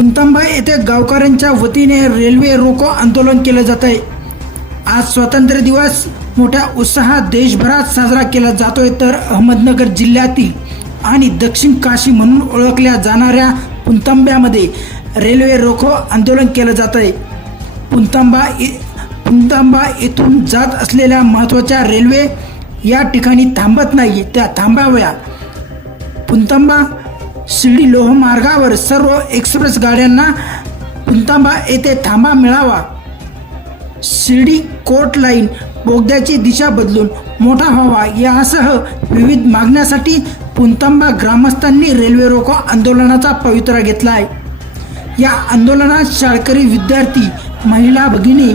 पुंतांबा येथे गावकऱ्यांच्या वतीने रेल्वे रोको आंदोलन केलं जात आहे. आज स्वातंत्र्य दिवस मोठ्या उत्साहात देशभरात साजरा केला जातोय तर अहमदनगर जिल्ह्यातील आणि दक्षिण काशी म्हणून ओळखल्या जाणाऱ्या पुंतांब्यामध्ये रेल्वे रोको आंदोलन केलं जात आहे. पुंतांबा इ- पुंतांबा येथून जात असलेल्या महत्त्वाच्या रेल्वे या ठिकाणी थांबत नाही त्या थांबाव्या. पुंतांबा शिर्डी लोहमार्गावर सर्व एक्सप्रेस गाड्यांना पुंतांबा येथे थांबा मिळावा. शिर्डी कोर्ट लाईन बोगद्याची दिशा बदलून मोठा व्हावा यासह विविध मागण्यासाठी पुंतांबा ग्रामस्थांनी रेल्वे रोको आंदोलनाचा पवित्रा घेतला आहे या आंदोलनात शाळकरी विद्यार्थी महिला भगिनी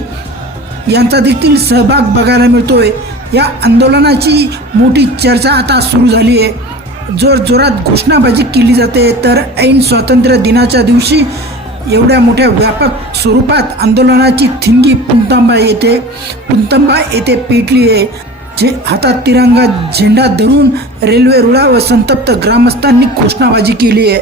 यांचा देखील सहभाग बघायला मिळतोय. या आंदोलनाची मोठी चर्चा आता सुरू झाली आहे जोर जोरात घोषणाबाजी केली जाते तर ऐन स्वातंत्र्य दिनाच्या दिवशी एवढ्या मोठ्या व्यापक स्वरूपात आंदोलनाची थिंगी पुंतांबा येथे पुंतंबा येथे पेटली आहे जे हातात तिरंगा झेंडा धरून रेल्वे रुळावर संतप्त ग्रामस्थांनी घोषणाबाजी केली आहे.